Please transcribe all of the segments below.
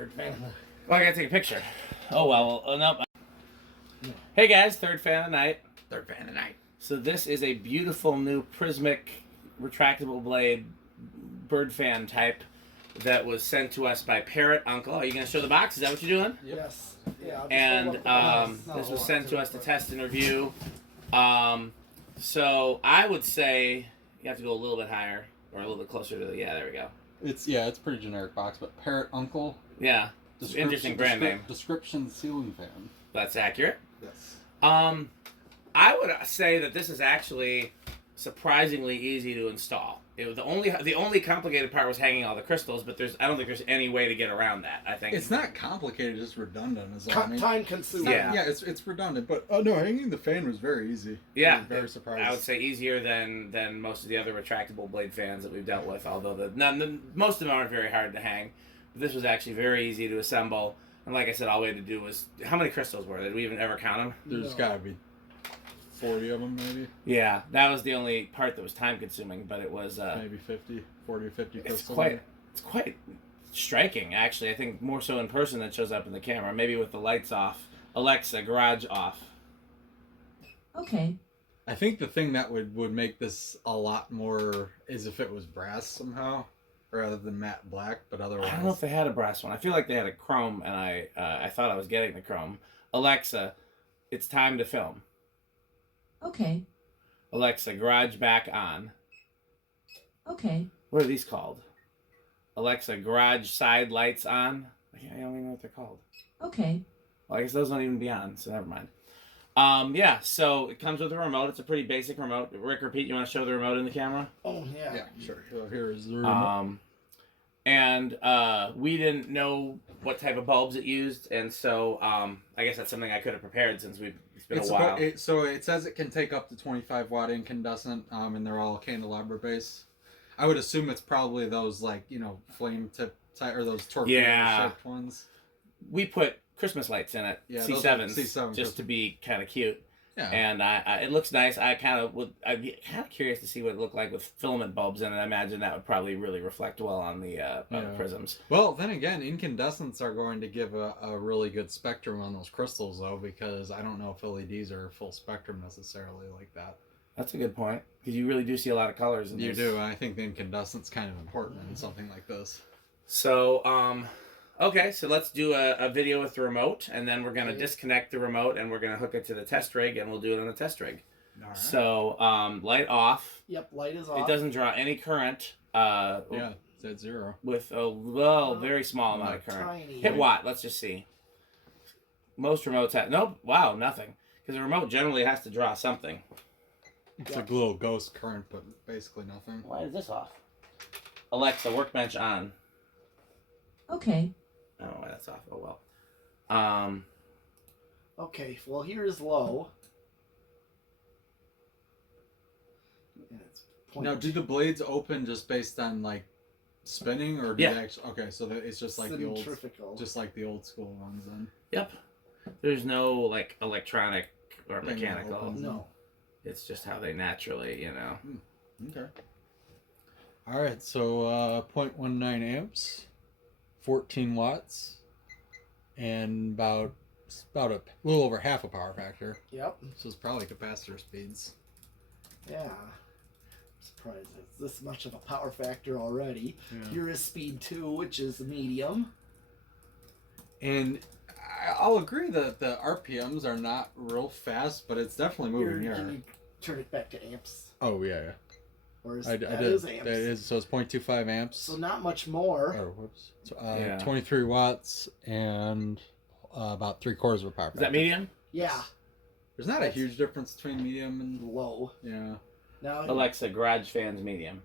Third fan. Well, I gotta take a picture. Oh, well, nope. Hey guys, third fan of the night. Third fan of the night. So this is a beautiful new prismic retractable blade bird fan type that was sent to us by Parrot Uncle. Are you gonna show the box? Is that what you're doing? Yes. Yeah. And this was sent to us to test and review. So I would say you have to go a little bit higher or a little bit closer to the. Yeah, there we go. It's pretty generic box, but Parrot Uncle. Yeah. Interesting brand name. Description ceiling fan. That's accurate. Yes. I would say that this is actually surprisingly easy to install. The only complicated part was hanging all the crystals, but I don't think there's any way to get around that. I think it's not complicated, just redundant. Is all I mean. Time consuming. Yeah, it's redundant, but no, hanging the fan was very easy. Yeah, very surprising. I would say easier than most of the other retractable blade fans that we've dealt with. Although most of them aren't very hard to hang. But this was actually very easy to assemble. And like I said, all we had to do was how many crystals were there? Did we even ever count them? There's got to be 40 of them, maybe. Yeah, that was the only part that was time consuming, but it was maybe 40 or 50 crystals. It's quite striking, actually. I think more so in person than it shows up in the camera. Maybe with the lights off. Alexa, garage off. Okay. I think the thing that would make this a lot more is if it was brass somehow, rather than matte black. But otherwise, I don't know if they had a brass one. I feel like they had a chrome, and I thought I was getting the chrome. Alexa, it's time to film. Okay. Alexa, garage back on. Okay. What are these called? Alexa, garage side lights on. I don't even know what they're called. Okay. Well, I guess those don't even be on, so never mind. Yeah, so it comes with a remote. It's a pretty basic remote. Rick, repeat, you want to show the remote in the camera? Oh, yeah. Yeah, sure. So here is the remote. And we didn't know what type of bulbs it used, and so I guess that's something I could have prepared since it's been a while. So it says it can take up to 25 watt incandescent, and they're all candelabra base. I would assume it's probably those flame tip type or those torpedo shaped ones. We put Christmas lights in it, yeah, C7s, C7 just to be kind of cute. Yeah. And it looks nice. I'd be kind of curious to see what it looked like with filament bulbs in it. I imagine that would probably really reflect well on the prisms. Well, then again, incandescents are going to give a really good spectrum on those crystals, though, because I don't know if LEDs are full spectrum necessarily like that. That's a good point, because you really do see a lot of colors in this. You do. I think the incandescent's kind of important in something like this. So, okay, so let's do a video with the remote, and then we're going to disconnect the remote, and we're going to hook it to the test rig, and we'll do it on the test rig. All right. So, light off. Yep, light is off. It doesn't draw any current. Yeah, it's at 0. With a very small amount of current. Tiny. Hit watt, let's just see. Most remotes have... Nope, wow, nothing. Because a remote generally has to draw something. It's like a little ghost current, but basically nothing. Why is this off? Alexa, workbench on. Okay. I don't know why that's off. Oh, well. Okay, well, here's low. And it's now, do the blades open just based on, like, spinning, or do they actually... Okay, so it's just like the old school ones, then. Yep. There's no, like, electronic or mechanical. No. It's just how they naturally, Okay. All right, so 0.19 amps, 14 watts, and about a little over half a power factor. Yep. So it's probably capacitor speeds. Yeah. I'm surprised it's this much of a power factor already. Yeah. Here is speed 2, which is medium. And I'll agree that the RPMs are not real fast, but it's definitely moving here. Can you turn it back to amps? Oh, yeah. Or is I that did. is amps? That is, so it's 0.25 amps. So not much more. Oh, whoops. So, 23 watts and about 3/4 of a power factor. Is that medium? Yeah. There's not a huge difference between medium and low. Yeah. Now Alexa, garage fans medium.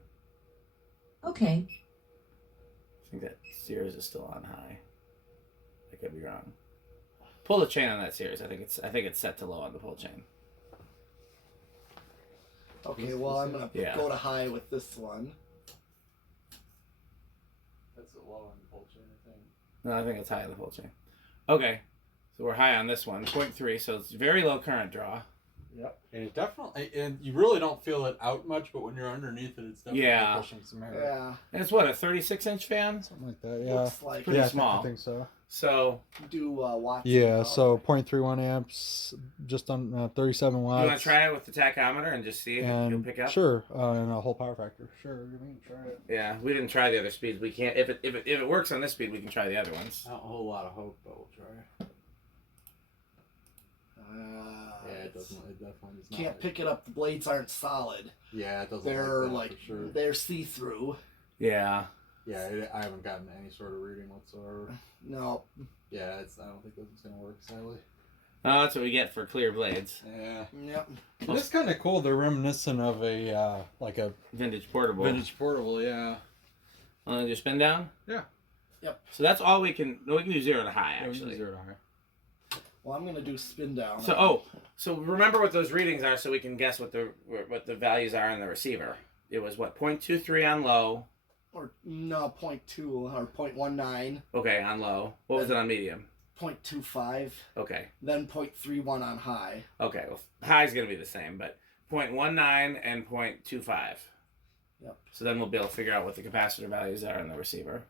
Okay. I think that Sears is still on high. I could be wrong. Pull the chain on that Sears. I think it's set to low on the pull chain. Okay, well, I'm going to go to high with this one. That's a low on the pull chain, I think. No, I think it's high on the pull chain. Okay, so we're high on this one, 0.3, so it's very low current draw. Yep. And it definitely, and you really don't feel it out much, but when you're underneath it, it's definitely pushing some air. Yeah. And it's what, a 36-inch fan? Something like that, yeah. Looks like Pretty yeah, small. I think so. So do watts. Yeah, so 0.31 amps, just on 37 watts. you want to try it with the tachometer and just see if it'll pick up? Sure, and a whole power factor. Sure, we can try it. Yeah, we didn't try the other speeds. We can't. If it works on this speed, we can try the other ones. Not a whole lot of hope, but we'll try. Yeah, it doesn't. It definitely does not. Can't pick it up. The blades aren't solid. Yeah, it doesn't. They're like that, for sure. they're see-through. Yeah. Yeah, I haven't gotten any sort of reading whatsoever. No. Yeah, I don't think this is gonna work, sadly. Oh, that's what we get for clear blades. Yeah. Yep. It's kind of cool. They're reminiscent of a like a Vintage portable. yeah. Want to do spin down? Yeah. Yep. So that's all we can. No, we can do 0 to high Yeah, we can actually. do 0 to high. Well, I'm gonna do spin down. So remember what those readings are, so we can guess what the values are on the receiver. It was what 0.23 on low. Or no, 0.2 or 0.19. Okay, on low. What was it on medium? 0.25. Okay. Then 0.31 on high. Okay. Well, high's gonna be the same, but 0.19 and 0.25. Yep. So then we'll be able to figure out what the capacitor values are on the receiver.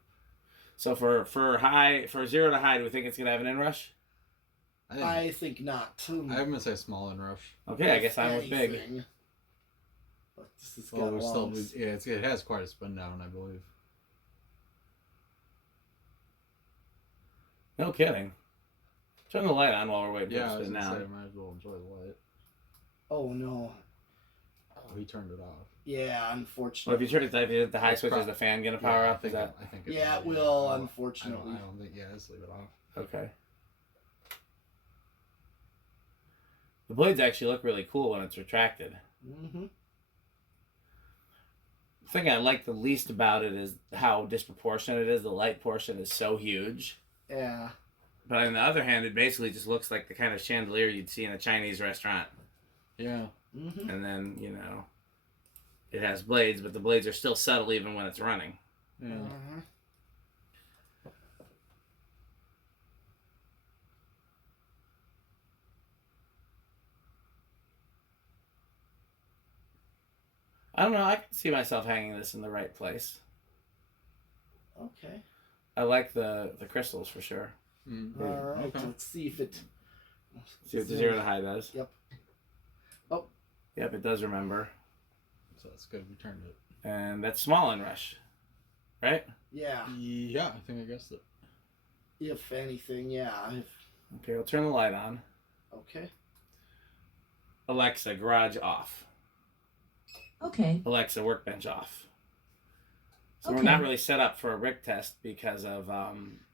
So for 0 to high, do we think it's gonna have an inrush? I think not. I'm gonna say small inrush. Okay, I guess I was big. Anything. But this is Well, it has quite a spin down, I believe. No kidding. Turn the light on while we're waiting for Yeah, I it was to spin gonna say, I down. might as well enjoy the light. Oh no. Oh, he turned it off. Yeah, Well, unfortunately. if you hit the high switch, is the fan gonna power up? I Is that think Yeah, it might, will, I unfortunately. don't think. Yeah, just leave it off. okay? The blades actually look really cool when it's retracted. Mm-hmm. The thing I like the least about it is how disproportionate it is. The light portion is so huge. Yeah. But on the other hand, it basically just looks like the kind of chandelier you'd see in a Chinese restaurant. Yeah. Mm-hmm. And then, it has blades, but the blades are still subtle even when it's running. Yeah. Uh-huh. I don't know. I can see myself hanging this in the right place. Okay. I like the crystals for sure. Mm. All right. Okay. Let's see if it. See what the 0 to high does. Yep. Oh. Yep, it does remember. So that's good. We turned it. And that's small inrush, right? Yeah. Yeah, I think I guessed it. If anything, yeah. Okay, we'll turn the light on. Okay. Alexa, garage off. Okay. Alexa, workbench off. So we're Okay. not really set up for a Rick test because of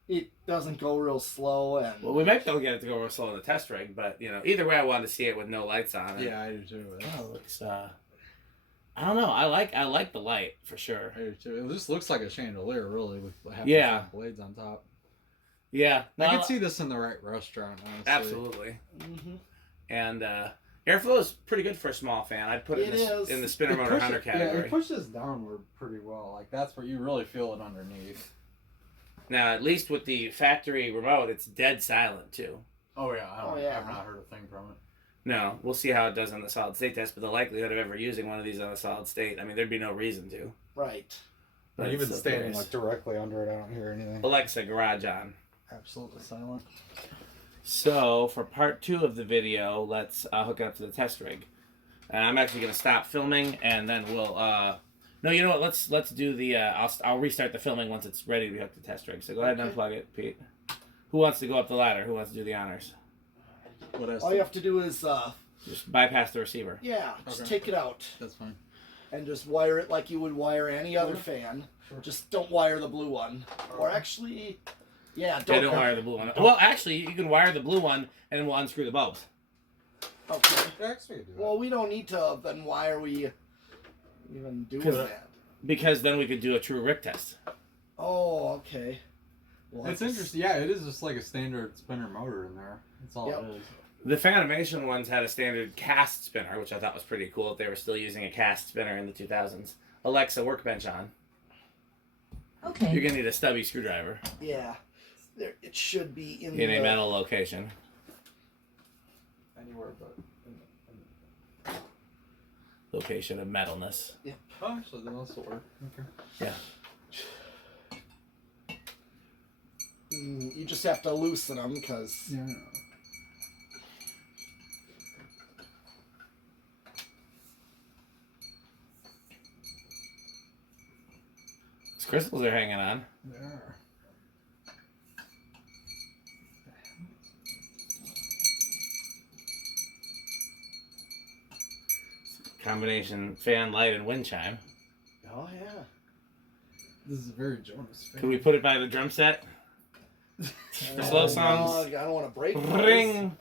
It doesn't go real slow, and well, we might be able to get it to go real slow in the test rig, but either way, I wanted to see it with no lights on. And, Yeah, I do too. oh, it looks. I don't know. I like the light for sure. I do too. It just looks like a chandelier, really, with half Yeah. the blades on top. Yeah, no, I could see this in the right restaurant, honestly. absolutely. Mm-hmm. And airflow is pretty good for a small fan. I'd put it in the spinner motor hunter category. Yeah, it pushes downward pretty well. Like, that's where you really feel it underneath. Now, at least with the factory remote, it's dead silent too. Oh, yeah. Yeah. I've not heard a thing from it. No, we'll see how it does on the solid state test, but the likelihood of ever using one of these on a solid state, I mean, there'd be no reason to. Right. But Even it's standing curious. like directly under it, I don't hear anything. Alexa, garage on. Absolutely silent. So, for part 2 of the video, let's hook it up to the test rig. And I'm actually going to stop filming, and then we'll... No, you know what? Let's do the... I'll restart the filming once it's ready to be hooked to the test rig. So go ahead and unplug it, Pete. Who wants to go up the ladder? Who wants to do the honors? What else? All you have to do is, Just bypass the receiver. just Okay. take it out That's fine. and just wire it like you would wire any other fan. Sure. Just don't wire the blue one. Or actually, Don't wire the blue one. Well, actually, you can wire the blue one, and then we'll unscrew the bulbs. Okay. Actually, do that. Well, we don't need to. Then why are we even doing 'Cause- that? Because then we could do a true Rick test. Oh, okay. Well, It's interesting. Yeah, it is just like a standard spinner motor in there. That's all Yep. it is. The Fanimation ones had a standard cast spinner, which I thought was pretty cool if they were still using a cast spinner in the 2000s. Alexa, workbench on. Okay. You're going to need a stubby screwdriver Yeah. There, it should be in in the a metal location. Anywhere but. location of metalness. Oh, actually, then that's work. Okay. Yeah. You just have to loosen them because. Yeah. These crystals are hanging on. They are. Combination fan, light, and wind chime. Oh yeah. This is a very Jonas fan. Can we put it by the drum set? For slow songs. I don't want to break. Ring.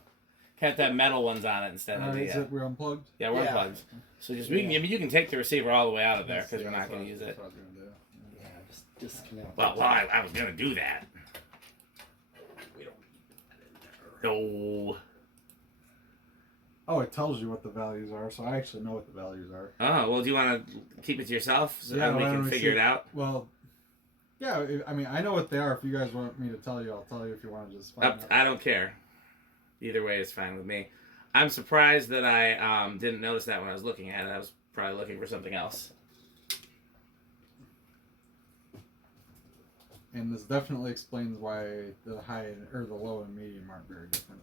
Have that metal ones on it instead of the. Is it, we're unplugged? Yeah, we're Yeah. unplugged. So just we can. I mean, you can take the receiver all the way out of there because we're not going to use it. That's what I was gonna do. Yeah, just disconnect. Well, I was going to do that. We don't need that in there. No. Oh, it tells you what the values are, so I actually know what the values are. Oh, well, do you want to keep it to yourself so Yeah, that we why can don't we figure see- it out? Well, yeah, I mean, I know what they are. If you guys want me to tell you, I'll tell you. If you want to just find out. I don't care. Either way is fine with me. I'm surprised that I didn't notice that when I was looking at it. I was probably looking for something else. And this definitely explains why the high or the low and medium aren't very different,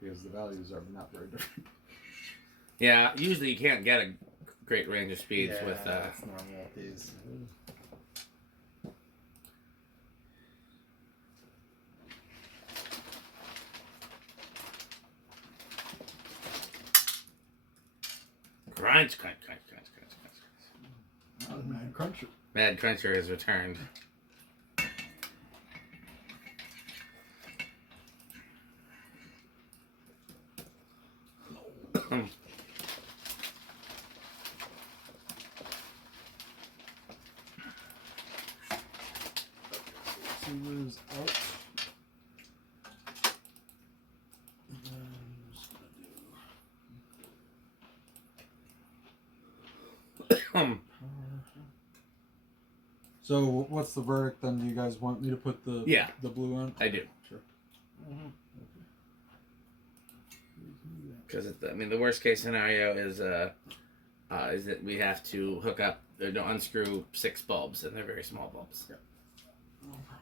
because the values are not very different. Yeah, usually you can't get a great range of speeds with. That's normal with these. Crunch, crunch, crunch, crunch, crunch, crunch, crunch. Oh, man, cruncher. Mad Cruncher has returned. Receivers out. So what's the verdict then? Do you guys want me to put the the blue on? I do. Sure. Because I mean, the worst case scenario is that we have to hook up, unscrew 6 bulbs, and they're very small bulbs. Yeah. No problem.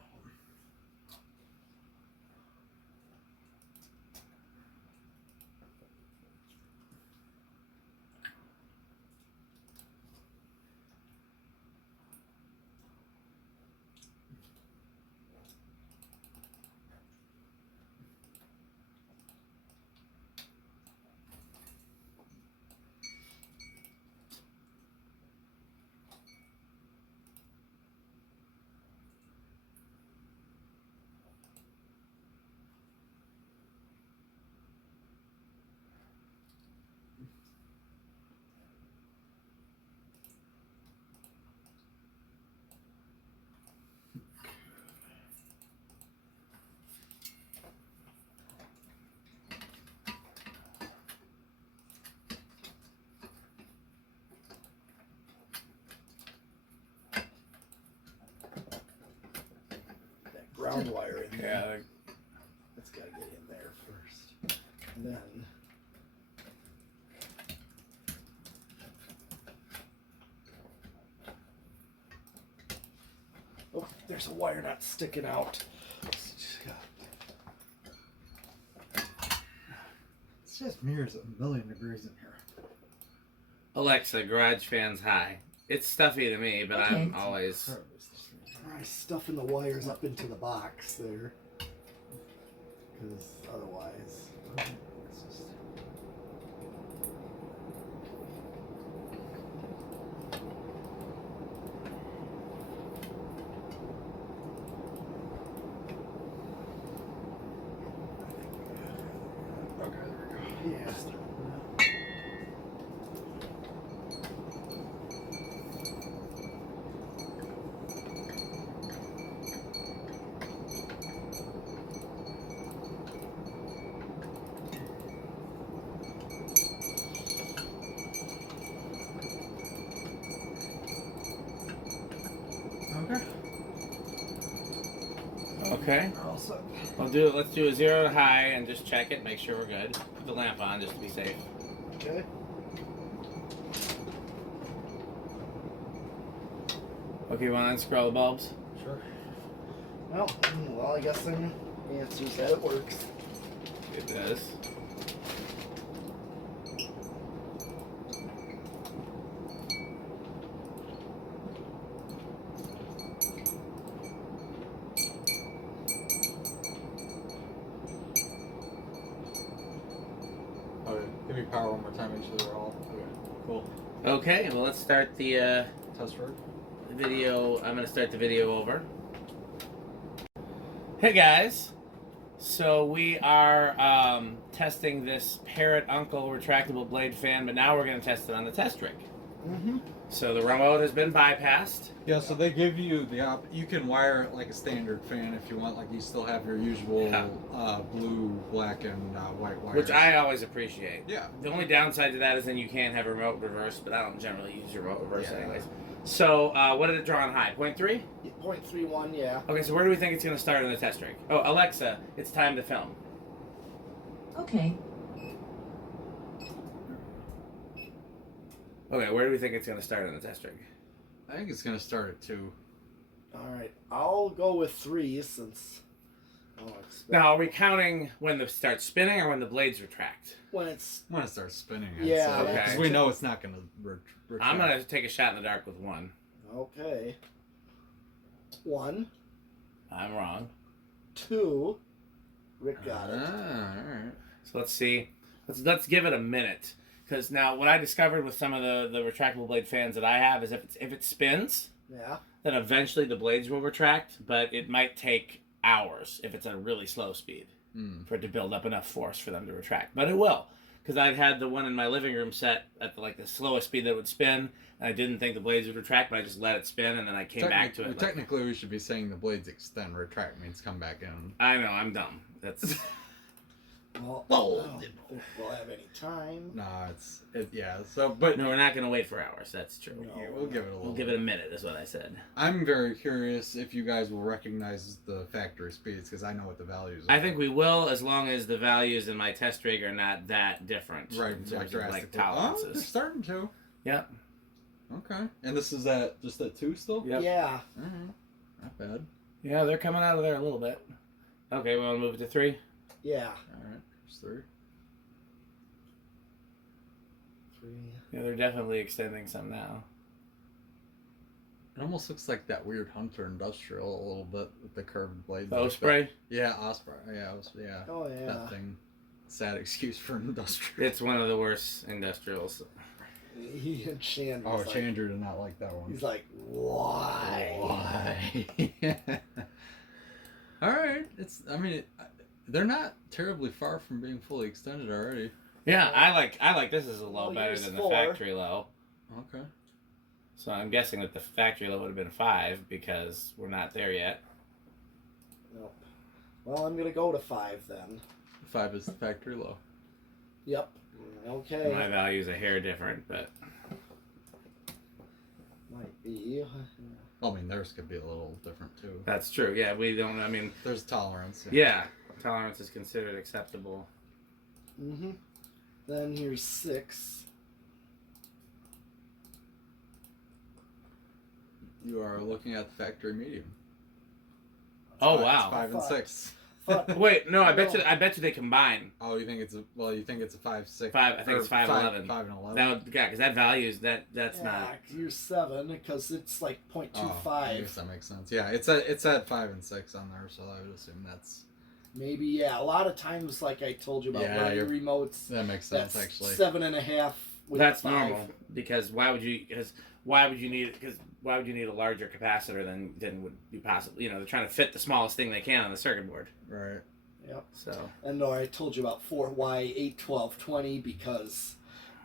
That ground wire in there. Yeah. That's got to get in there first. And then. Oh, there's a wire not sticking out. It's just mirrors a million degrees in here. Alexa, garage fans high. It's stuffy to me, but I'm always. Try stuffing the wires up into the box there. Because otherwise. It's just... Okay, there we go. Yeah. Okay. Okay. We're all set. Let's do a 0 to high and just check it, make sure we're good. Put the lamp on just to be safe. Okay. Okay, you want to unscrew the bulbs? Sure. Well, I guess then the answer is that it works. It does. Okay, give me power one more time, make sure they're all okay. Cool. Okay, well, let's start the Test run. video. I'm going to start the video over. Hey, guys. So we are testing this Parrot Uncle retractable blade fan, but now we're going to test it on the test rig. Mm-hmm. So the remote has been bypassed. Yeah, so they give you the you can wire it like a standard fan if you want, like you still have your usual blue, black, and white wires. Which I always appreciate. Yeah. The only downside to that is then you can't have a remote reverse, but I don't generally use remote reverse Yeah. anyways. So what did it draw on high? 0.3? 0.31, yeah. Okay, so where do we think it's going to start on the test rig? Oh, Alexa, it's time to film. Okay. Okay, where do we think it's going to start on the test rig? I think it's gonna start at 2. Alright, I'll go with 3 since I'll expect Now, are we counting when it starts spinning or when the blades retract? when it's When it starts spinning, I'd Yeah, say, okay. 'cause we know it's not gonna retract. I'm going to take a shot in the dark with 1. okay. 1, I'm wrong. 2. Rick got it. Alright. So let's see. Let's give it a minute. Because now what I discovered with some of the retractable blade fans that I have is if it spins, Yeah. then eventually the blades will retract, but it might take hours if it's at a really slow speed for it to build up enough force for them to retract. But it will. Because I've had the one in my living room set at the slowest speed that it would spin, and I didn't think the blades would retract, but I just let it spin, and then I came back to it. Technically, we should be saying the blades extend. Retract means come back in. I know, I'm dumb. That's Well, I don't think we'll have any time. No, yeah. So, but no, we're not going to wait for hours. That's true. No. yeah, we'll give it a little. We'll give it a minute, is what I said. I'm very curious if you guys will recognize the factory speeds because I know what the values are. I think we will, as long as the values in my test rig are not that different. Right, in terms like of drastically. Oh, they're tolerances. starting to. Yep. Okay. And this is just at 2 still? Yep. Yeah. Alright. Not bad. Yeah, they're coming out of there a little bit. Okay, we want to move it to 3? Yeah. Alright. There's 3. 3. Yeah, they're definitely extending some now. It almost looks like that weird Hunter Industrial a little bit with the curved blades. The like Osprey? that. Yeah, Osprey. Yeah, yeah. Oh, yeah. That thing. Sad excuse for an industrial. It's one of the worst industrials. He and Chan. Oh, was like, Chandler did not like that one. He's like, why? Why? All right. They're not terribly far from being fully extended already. Yeah, I like this as a low Well, better here's than the 4. factory low. Okay. So I'm guessing that the factory low would have been 5 because we're not there yet. Nope. Well, I'm gonna go to 5 then. 5 is the factory low. Yep. Okay. My value's a hair different, but Might be. I mean, theirs could be a little different too. that's true. Yeah, we don't. I mean, There's tolerance. yeah, tolerance is considered acceptable. Mm-hmm. Then here's 6. You are looking at the factory medium. Oh It's wow! 5 and Fuck. 6. Fuck. Wait, no, I bet No. you they combine. Oh, you think it's a 5-6? 5. I think it's 5.11. 5 and 11. That would, yeah, because that values that's Yeah, not. here's 7 because it's like 0.25. Oh, I guess that makes sense. Yeah, it's at 5 and 6 on there, so I would assume that's Maybe, yeah. A lot of times, like I told you about Yeah, running you're- remotes, that makes that's sense actually. 7.5. with That's 5. normal because why would you need a larger capacitor than would be possible? You know, they're trying to fit the smallest thing they can on the circuit board. Right. Yep. So And I told you about 4Y 8, 12, 20 because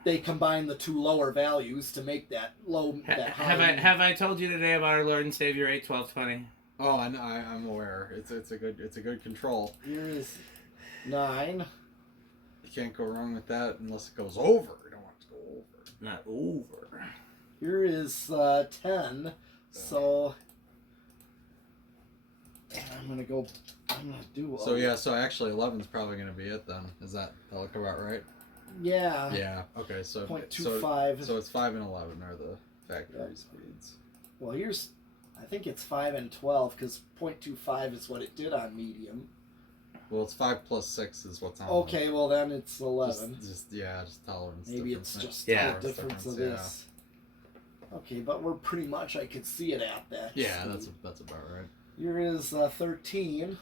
they combine the 2 lower values to make that low. That high. have I told you today about our Lord and Savior 8, 12, 20? Oh, I'm aware. It's a good control. Here is 9. You can't go wrong with that unless it goes over. You don't want it to go over. Not over. Here is 10. So I'm gonna do. So yeah, so actually 11's probably gonna be it then. That look about right? Yeah. Yeah. Okay. So 0.25. So it's 5 and 11 are the factory Yep. speeds. Well, here's I think it's 5 and 12 because 0.25 is what it did on medium. Well, it's 5 plus 6 is what's on. Okay, well then it's 11. Just tolerance. Maybe difference. it's just Yeah. the difference of this. Okay, but we're pretty much, I could see it at that. Yeah, speed. that's about right. Here is 13,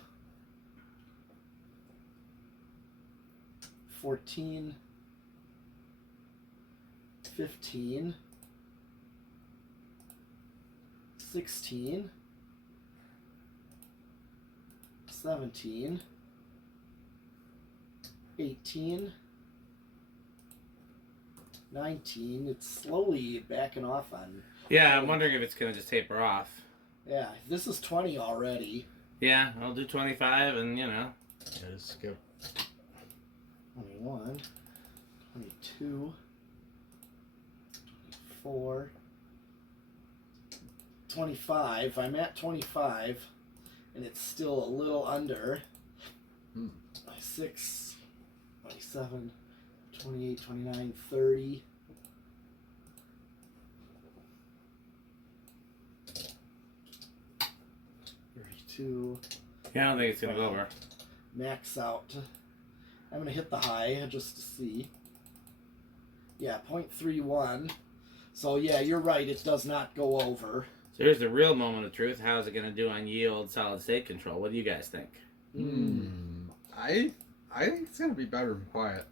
14, 15, 16, 17, 18, 19. It's slowly backing off on. Yeah, I'm wondering if it's going to just taper off. Yeah, this is 20 already. Yeah, I'll do 25 and, Yeah, just skip. 21, 22, 24, 25. I'm at 25, and it's still a little under. 26, 27, 28, 29, 30. Yeah, I don't think it's going to go over. Max out. I'm going to hit the high just to see. Yeah, 0.31. So yeah, you're right. It does not go over. So here's the real moment of truth. How is it going to do on yield, solid state control? What do you guys think? I think it's gonna be better and quiet.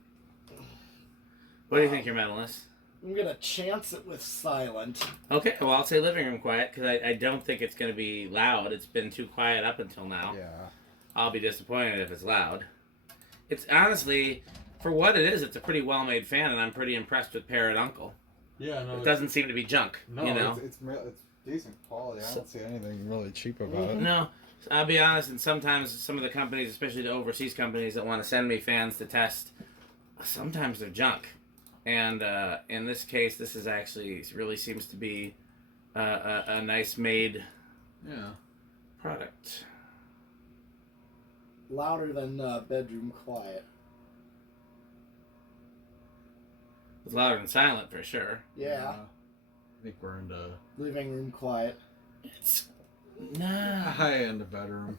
What do you think, your medalist? I'm going to chance it with silent. Okay, well, I'll say living room quiet because I don't think it's going to be loud. It's been too quiet up until now. Yeah. I'll be disappointed if it's loud. It's honestly, for what it is, it's a pretty well-made fan, and I'm pretty impressed with Parrot Uncle. Yeah, no. It doesn't seem to be junk, No, you know? it's decent quality. I don't see anything really cheap about it. No, I'll be honest, and sometimes some of the companies, especially the overseas companies that want to send me fans to test, sometimes they're junk. And in this case, this is actually really seems to be a nice made product. Louder than bedroom quiet. It's louder than silent for sure. Yeah. I think we're into Living room quiet. It's nah. high end of bedroom.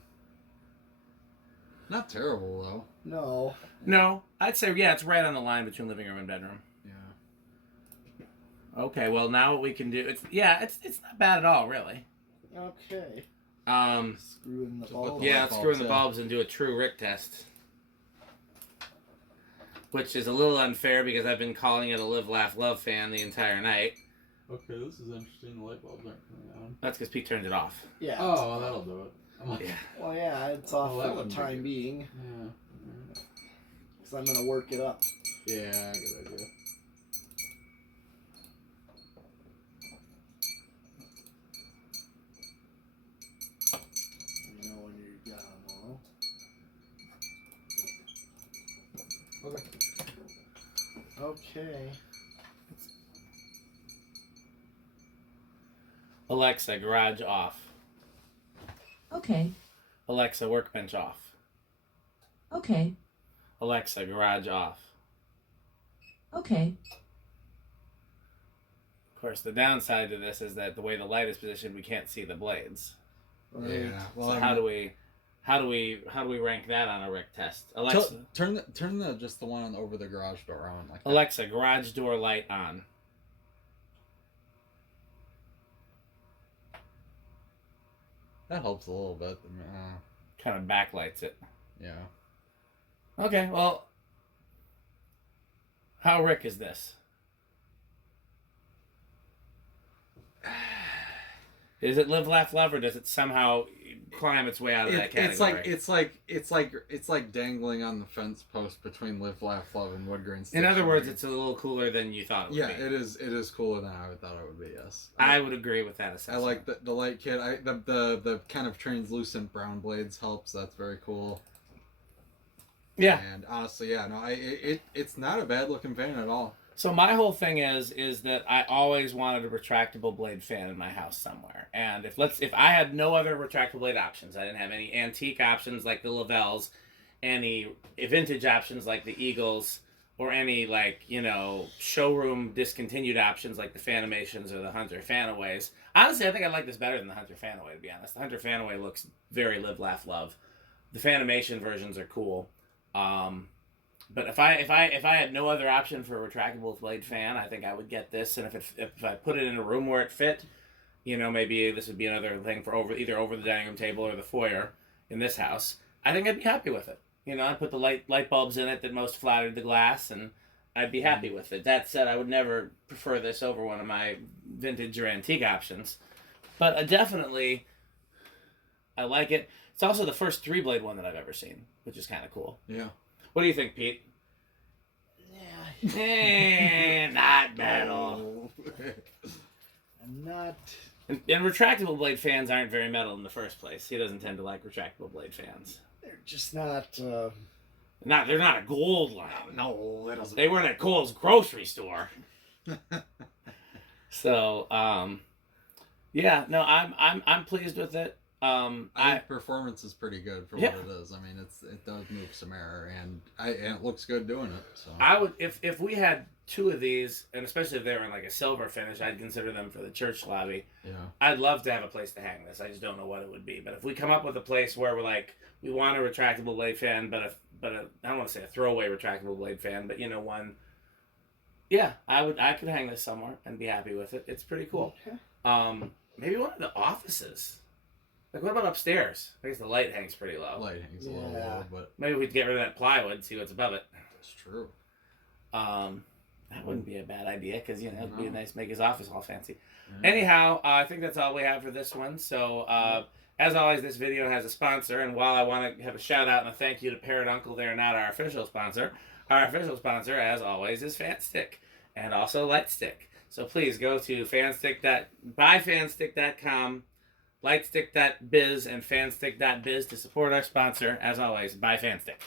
Not terrible though. No. No, I'd say yeah, it's right on the line between living room and bedroom. Yeah. Okay, well now what we can do it's not bad at all, really. Okay. Screw in the Just put bulb. the Yeah, light let's screw in bulbs the in. bulbs and do a true Rick test. Which is a little unfair because I've been calling it a live, laugh, love fan the entire night. Okay, this is interesting. The light bulbs aren't coming on. That's because Pete turned it off. Yeah. Oh, well, that'll do it. I'm like, Yeah. Well, yeah, it's off Well, that for the wouldn't be time good. being yeah. because I'm gonna work it up. Yeah, good idea. You know when you're done, well. Okay. Okay. Alexa, garage off. Okay. Alexa, workbench off. Okay. Alexa, garage off. Okay. Of course, the downside to this is that the way the light is positioned, we can't see the blades. Right. Yeah. Well, So how do we rank that on a Rick test? Alexa, turn the just the one on over the garage door on like that. Alexa, garage door light on. That helps a little bit. Kind of backlights it. Yeah. Okay, well, how Rick is this? Is it live, laugh, love, or does it somehow climb its way out of that category? It's like dangling on the fence post between live, laugh, love, and wood grain. In other words, it's a little cooler than you thought it would yeah, be. it is. It is cooler than I thought it would be. Yes, I would agree with that I assessment. like the light kit. The kind of translucent brown blades helps. That's very cool. Yeah. And honestly, yeah, no, it's not a bad looking fan at all. So my whole thing is that I always wanted a retractable blade fan in my house somewhere. And if I had no other retractable blade options, I didn't have any antique options like the Lavelles, any vintage options like the Eagles, or any like showroom discontinued options like the Fanimations or the Hunter Fanaways. Honestly, I think I like this better than the Hunter Fanaway. To be honest, the Hunter Fanaway looks very live, laugh, love. The Fanimation versions are cool. But if I had no other option for a retractable blade fan, I think I would get this. And if I put it in a room where it fit, maybe this would be another thing for either over the dining room table or the foyer in this house. I think I'd be happy with it. I'd put the light bulbs in it that most flattered the glass, and I'd be happy with it. That said, I would never prefer this over one of my vintage or antique options. But definitely, I like it. It's also the first 3-blade one that I've ever seen, which is kind of cool. Yeah. What do you think, Pete? Yeah. Not metal. I'm not. And retractable blade fans aren't very metal in the first place. He doesn't tend to like retractable blade fans. They're just not. They're not a gold line. No, that doesn't. They weren't at Kohl's grocery store. So, yeah, no, I'm pleased with it. I think performance is pretty good for what it is. I mean, it does move some air, and it looks good doing it. So I would if we had 2 of these, and especially if they were in like a silver finish, I'd consider them for the church lobby. Yeah, I'd love to have a place to hang this. I just don't know what it would be. But if we come up with a place where we're like, we want a retractable blade fan, but I don't want to say a throwaway retractable blade fan, but one. Yeah, I could hang this somewhere and be happy with it. It's pretty cool. Okay. Maybe one of the offices. Like, what about upstairs? I guess the light hangs pretty low. light hangs a little low, but Maybe we'd get rid of that plywood and see what's above it. that's true. That wouldn't be a bad idea because, it'd be nice to make his office all fancy. Yeah. Anyhow, I think that's all we have for this one. So, as always, this video has a sponsor. And while I want to have a shout out and a thank you to Parrot Uncle, they're not our official sponsor. Our official sponsor, as always, is Fanstick and also Lightstick. So please go to buyfanstick.com, lightstick.biz, and fanstick.biz to support our sponsor. As always, buy Fanstick.